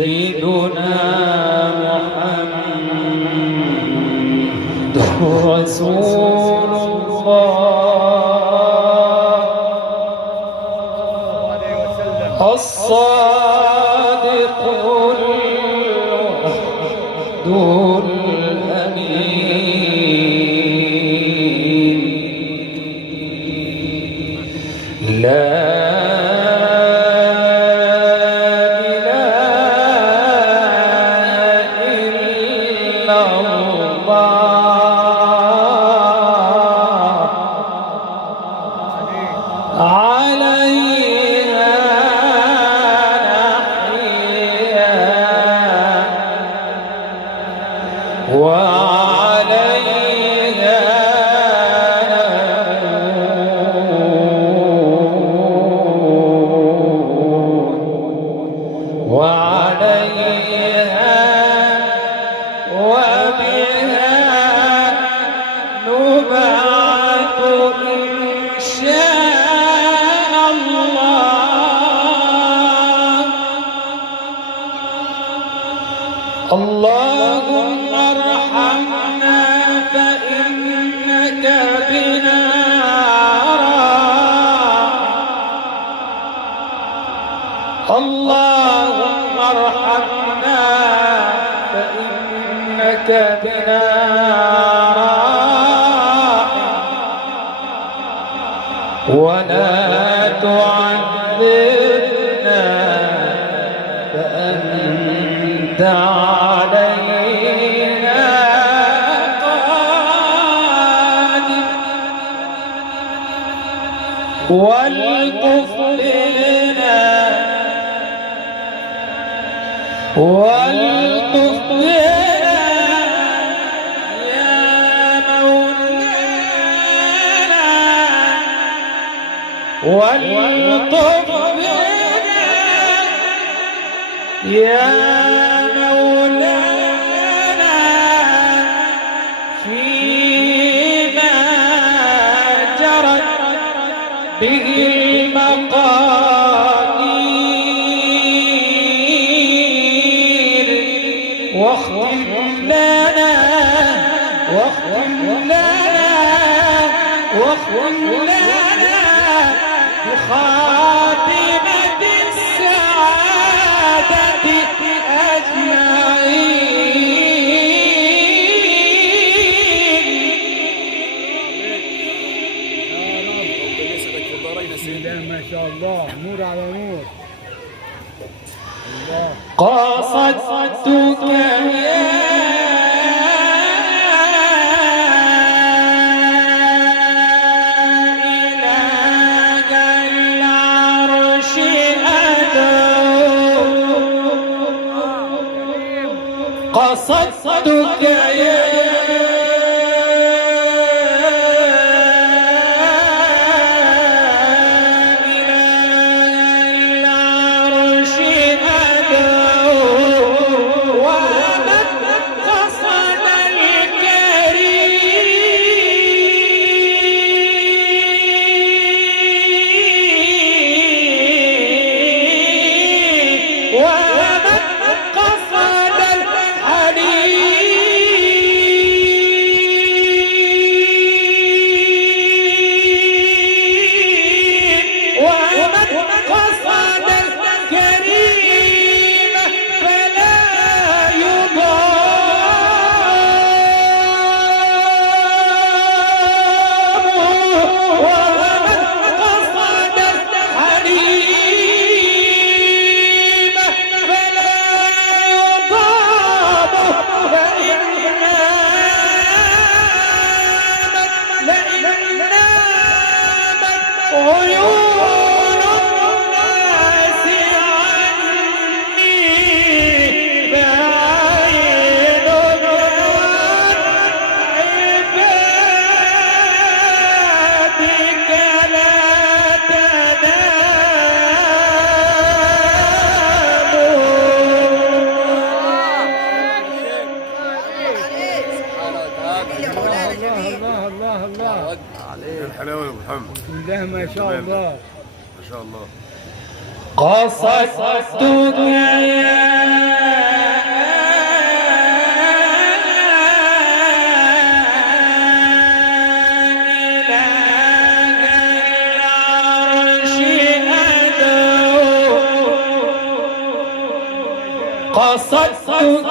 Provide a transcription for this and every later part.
سيدنا محمد رسول الله الصادق الوعد الأمين لا اللهم ارحمنا فإنك بنا راحم اللهم ارحمنا فإنك بنا راحم ولا تعذبنا فأنت علينا قادر والطف بنا والطف بنا يا مولانا والطف بنا يا به المقادير واختم لنا بخاتمة السعادة أجمعين. ما شاء الله نور على نور. الله قصدتك يا إله العرش أدعو قصدتك يا الله الله الله الله. الحلاوه يا ابو محمد. بسم الله ما شاء الله. ما شاء الله. قصدتك يا قصدتك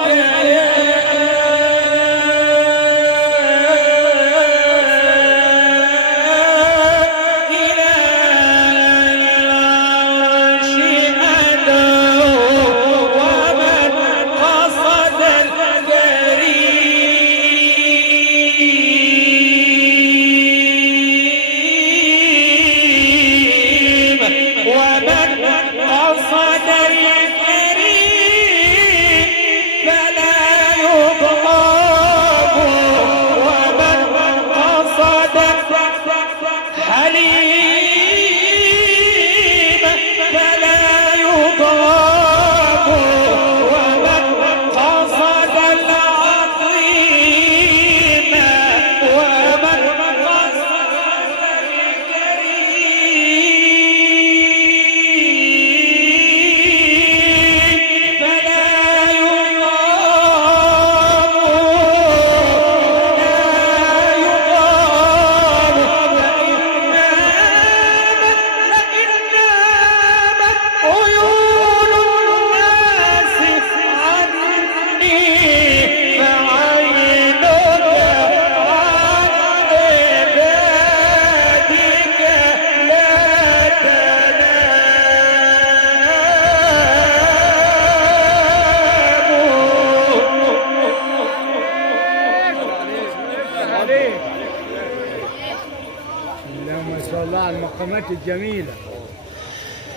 المقامات الجميلة.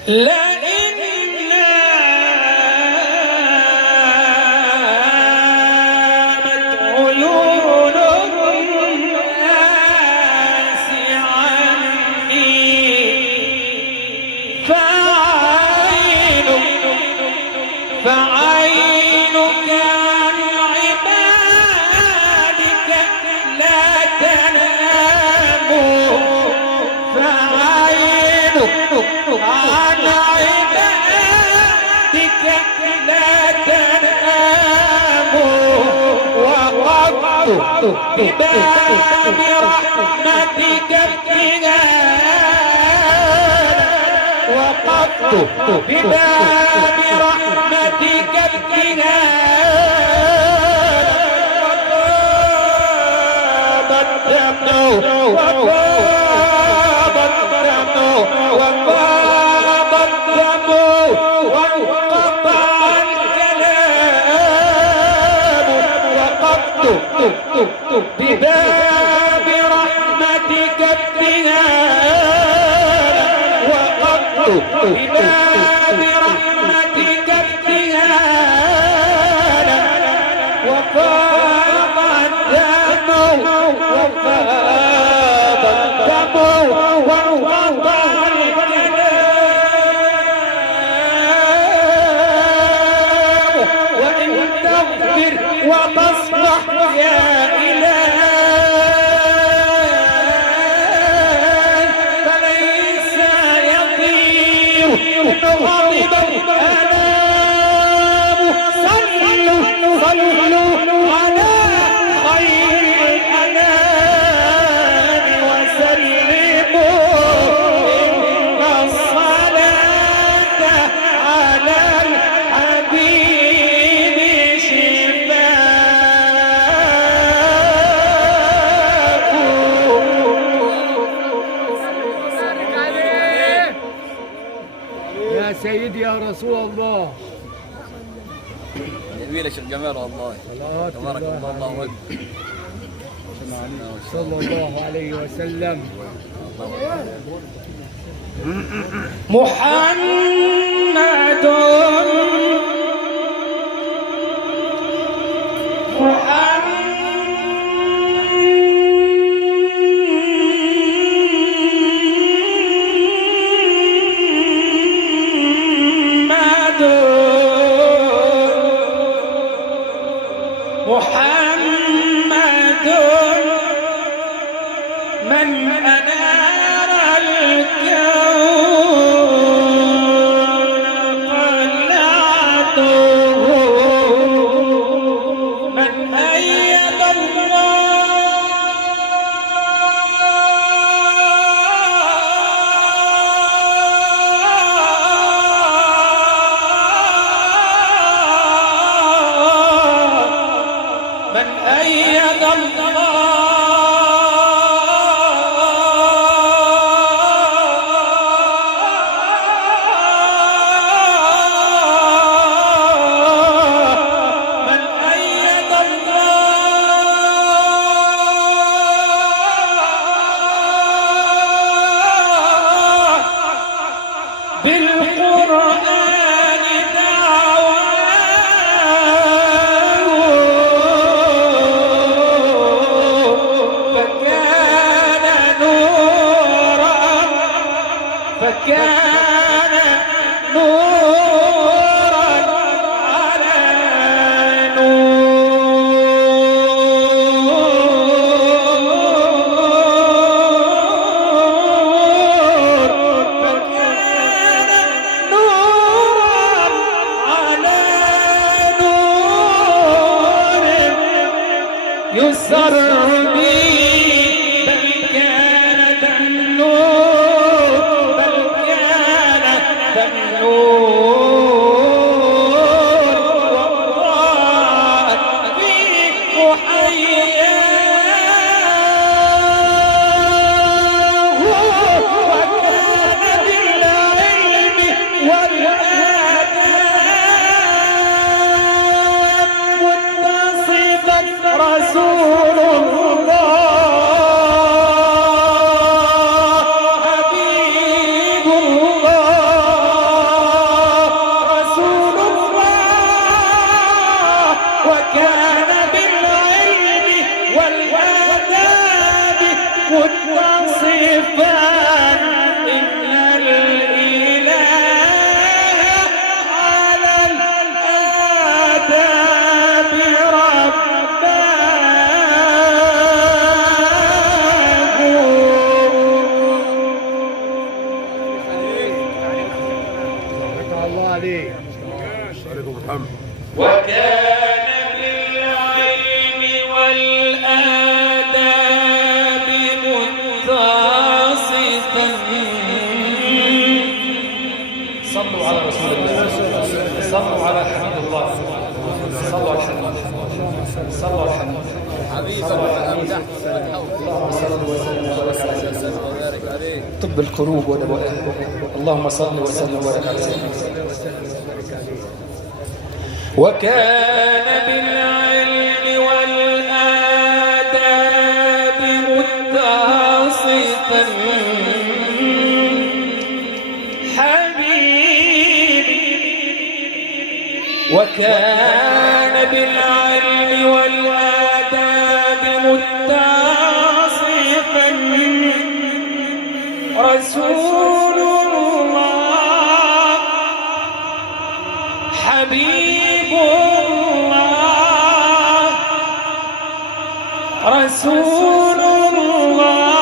لئن نامت عيون الناس عني فعينك عن عبادك لا تنام عن عبادك لا تنام وقفت بباب رحمتك ابتغاء وقفت بباب رحمتك ابتغاء وفاض الدم وانقطع الكلام وقفت بباب رحمتك ابتغاء وقفت بباب رحمتك ابتغاء وفاض الدم وفاض الدم وانقطع وتصبح يا إلهي فليس يطير غضب الأنام صلوا على خير الأنام وسلموا إن الصلاة على الحبيب يا سيدي يا رسول الله. جميل يا شيخ جمال والله. صلوات تبارك الله الله اكبر. صلى الله عليه وسلم. محمد محمد صبي بل كان ذا النور بل كان ذا النور وضاءت فيه حياه وكان بالعلم والآداب متصفا رسول الله حبيب الله رسول الله وكان بالعلم والآداب متصفا إن الإله على الآداب رفع الله عليك. عليكم الحمد. وكان بالعلم والآداب متصفا صلوا على رسول الله صلوا على حبيب الله صلوا على حبيب الله صلوا على حبيب الله طب القلوب ودوائها اللهم صل وسلم وبارك على سيدنا وكان بالعلم والآداب متصفا حبيبي وكان بالعلم والآداب متصفا رسول الله حبيب الله رسول الله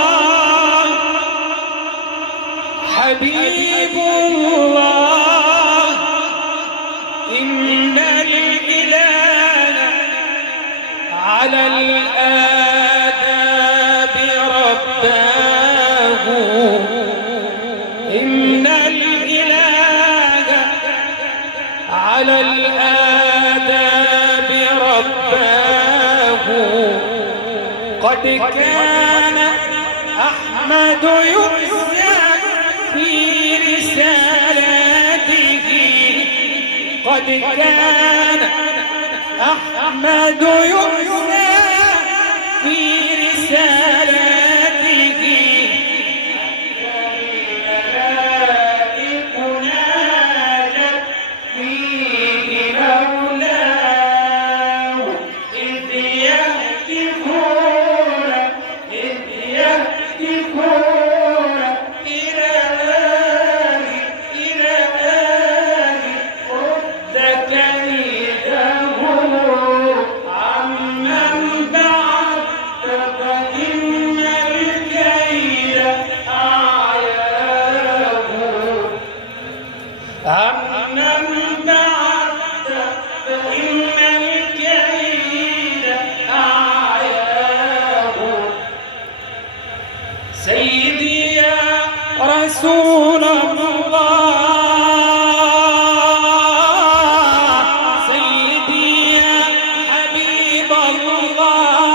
حبيب الله إن الإله على الآداب رباه إن الإله على الآداب رباه قد كان أحمد يؤذى في رسالته قد كان أحمد يؤذى في رسالته الملائك نادت فيه مولاه إذ يهتفون إلى آله رد كيدهم عمن بعثت فإن الكيد أعياه عمن بعثت فإن الكيد أعياه سيدي يا رسول الله سيدي يا حبيب الله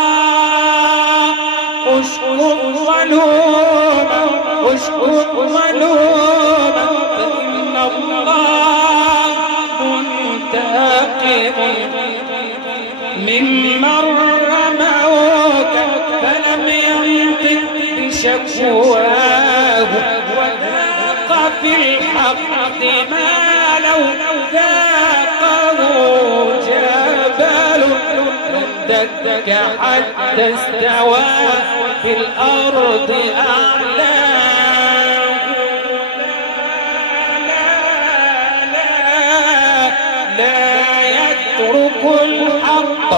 اشكر ولوما اشكر ولوما فإن الله منتقم ممن رموك فلم ينطق بشكواه وذاق في الحق ما لو ذاقه جبل دك حتى استوى في الأرض أعلاه لا يترك الحق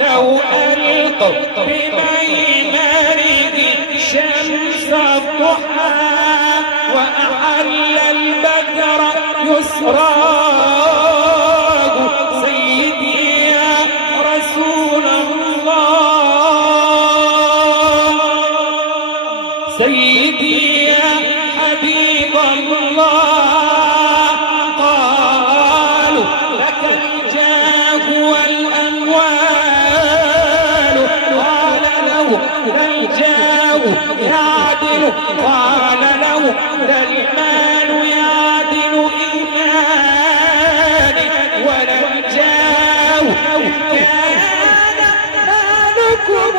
لو ألقى بميمانه شمس الضحى وأحل البدر يسراه سيدي يا رسول الله سيدي يا حبيب الله قالوا لك الجاه والأموال قال له لا الجاه يعدل قال له لا المال يعدل إيماني ولا الجاه كان مالكم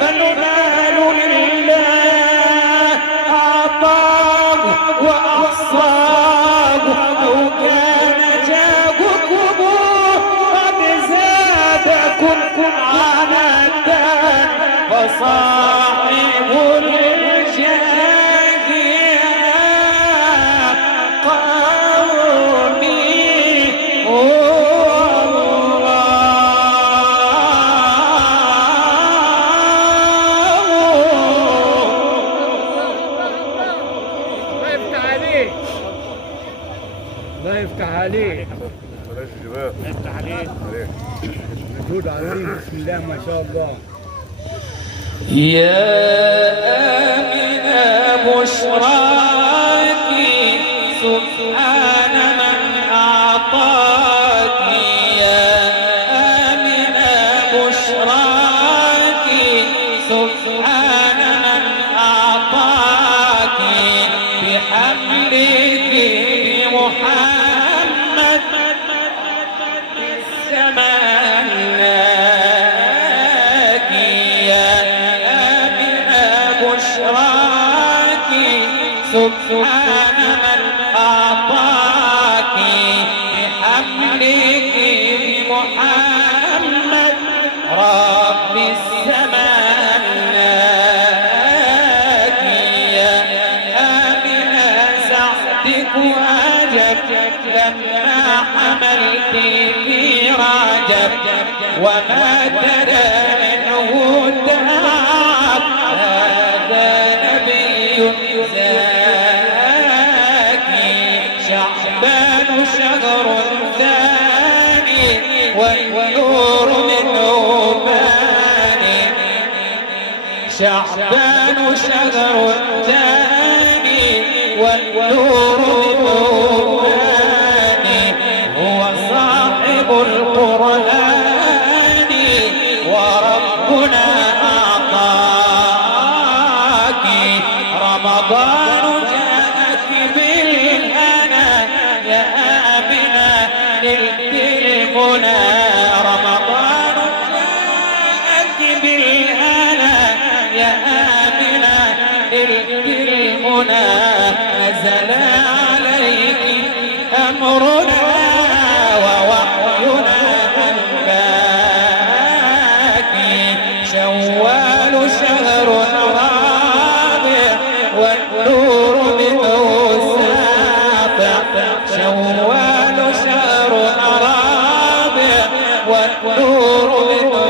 فالمال لله أعطاه وأحصاه أو كان جاهكم قد زادكم عنادا فصاحب الجاه قومي الله يفتح عليك. بلاش جبال. الله يفتح عليك. مجهود عظيم بسم الله ما شاء الله. يا آمنة بشراك سبحان من أعطاك يا آمنة بشراك سبحان من أعطاك بحملك محمد الزمان ناكي يا آمنة بشراك سبحان من أعطاك بحملك بمحمد رب الزمان ناكي يا آمنة سعدك وجب لما حملت في رجب وما ترى منه تعب هذا نبي زاكي شعبان شهر ثاني والنور منه باني شعبان شهر ثاني والنور منه هو صاحب القرآن وربنا أعطاك رمضان جاءك بالهنا يا آمنة للمنى رمضان جاءك بالهنا يا آمنة للمنى نزل عليك أمرنا ووحينا أنباك شوال شهر رابع والنور منه ساطع شوال شهر رابع والنور منه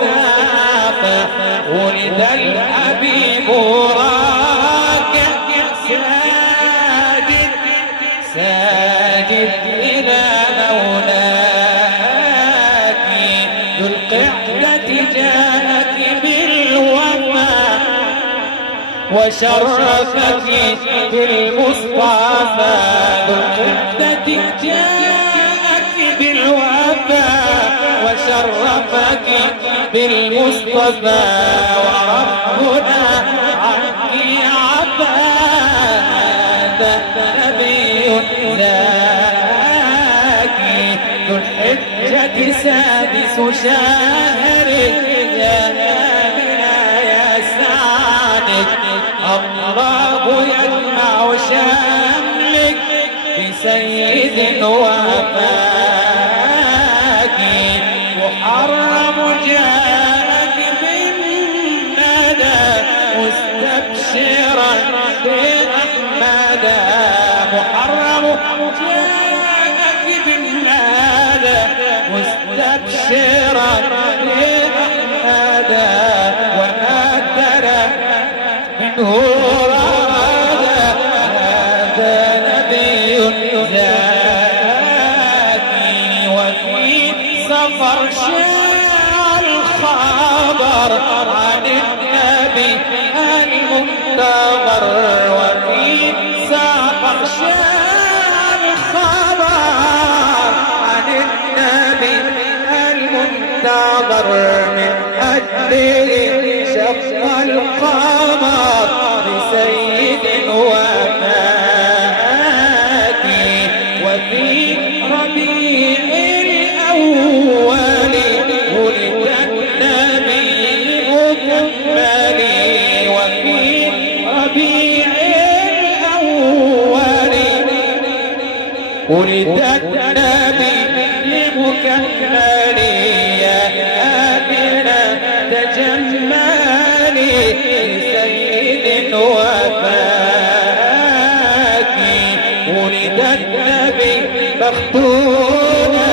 ساطع ولد الحبيب راكع ساجد إلى مولاك ذو القعدة جاءك بالوفا وشرفك بالمصطفى ذو القعدة جاءك بالوفا وشرفك بالمصطفى وربنا عنك عفا هذا نبي ذاكي ذو الحجة سادس شهر يا آمنة يا سعدك الله يجمع شملك بسيد وفاك محرم جاءك بالندى مستبشرا بأحمد محرم جاءك بالندى مستبشرا بأحمد وما ترى منه رغدا هذا نبي ذاكي وفي سفر شاع الخبر المنتظر وفي ساق شام الخبر عن النبي المنتظر من أجله شق القمر بسيد وفاتي وفي ربيع الأول ولد النبي المكمل وفي ربيع الأول ولد النبي المكمل يا آمنة تجملي سيد وفاكي ولد النبي مختونا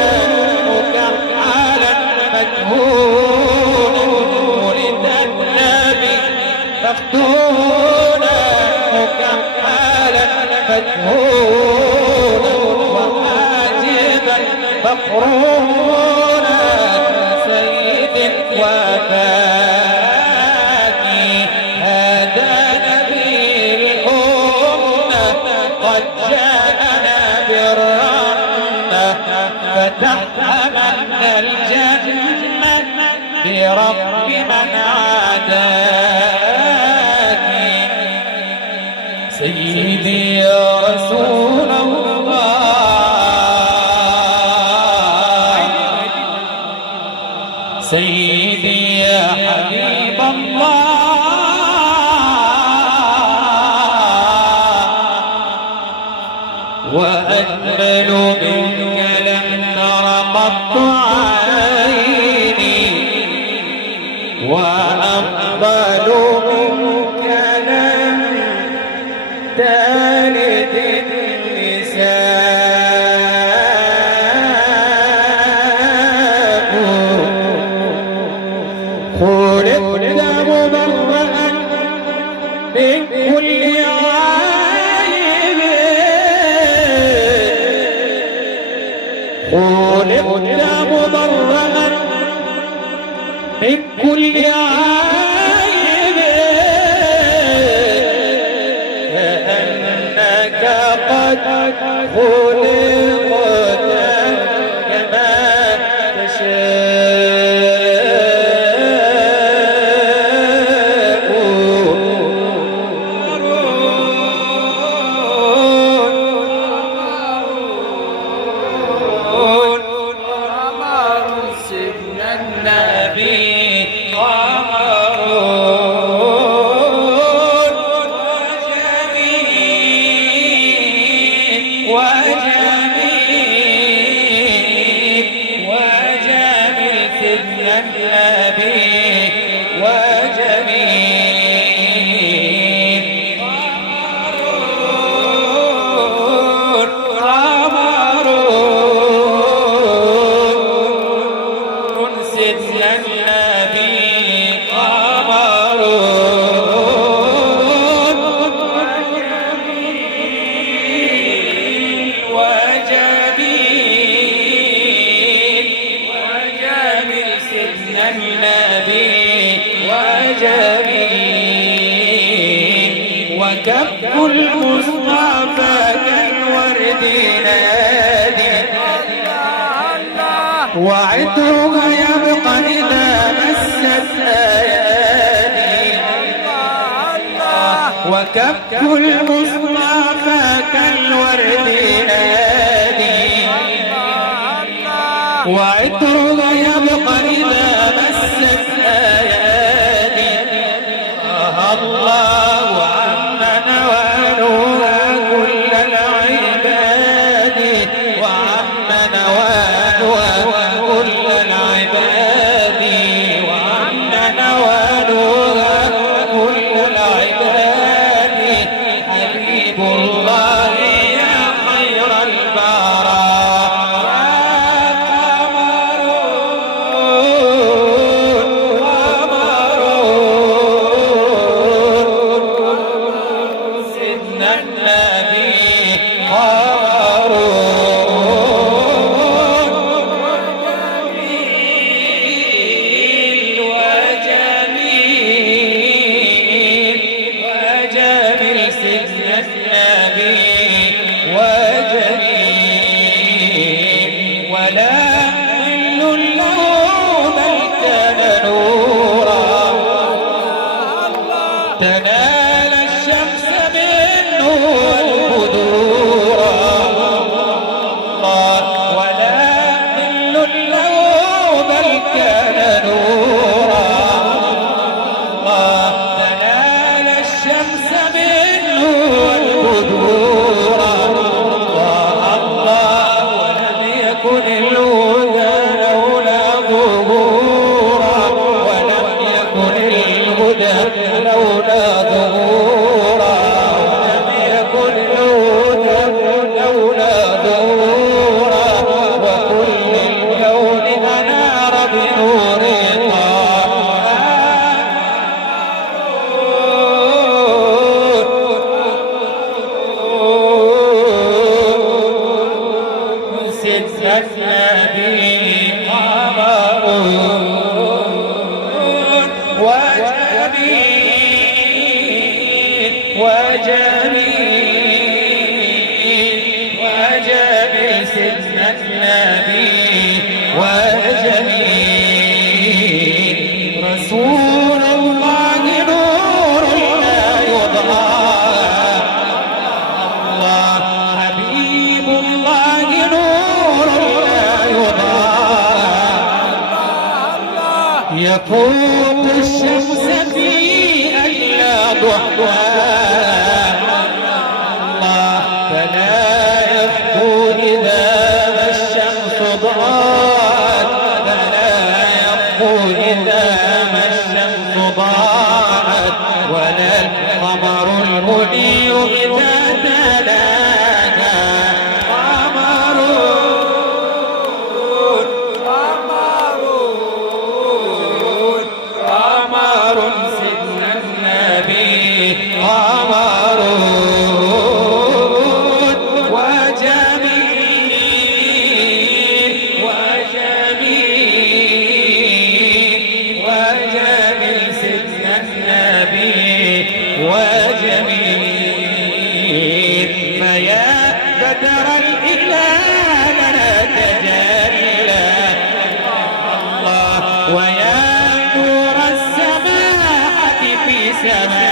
مكحلا مجهولا ولد النبي مختونا مكحلا مجهولا وماجدا مقرونا سيد وفاكي هذا نبي الأمة قد جاءنا بالرحمة فتح أمنا الجنة برب من عاداكي سيدي يا رسول الله سيدي يا حبيب الله وأجمل منك لم تر قط عيني وأفضل منك لم تلد النساء خلقت مبرأ من كل عيب خلقت مبرأ من كل عيب كأنك قد خلقت كما وكف المصطفى كالورد نادي وعطرها يبقى إذا مست أيادي وكف المصطفى كالورد نادي وعطرها يبقى إذا مست أيادي الله عما نوالها كل العباد وعما نوالها كل العباد وعما نوالها كل العباد حبيب الله يا خير البراء قمر وجميل وجميل سيدنا النبي وجميل رسول الله نور لا يضاهى الله حبيب الله نور لا يضاهى يفوق الشمس في أجلى ضحاها الله فلا يخفو إذا ما الشمس ضاءت فلا يخفو إذا ما الشمس ضاءت ولا القمر المنير إذا تلاها قمر سيدنا النبي قمر وجميل وجميل سيدنا النبي وجميل فيا بدر الإله لنا تجلى الله ويا نور السماء في سماء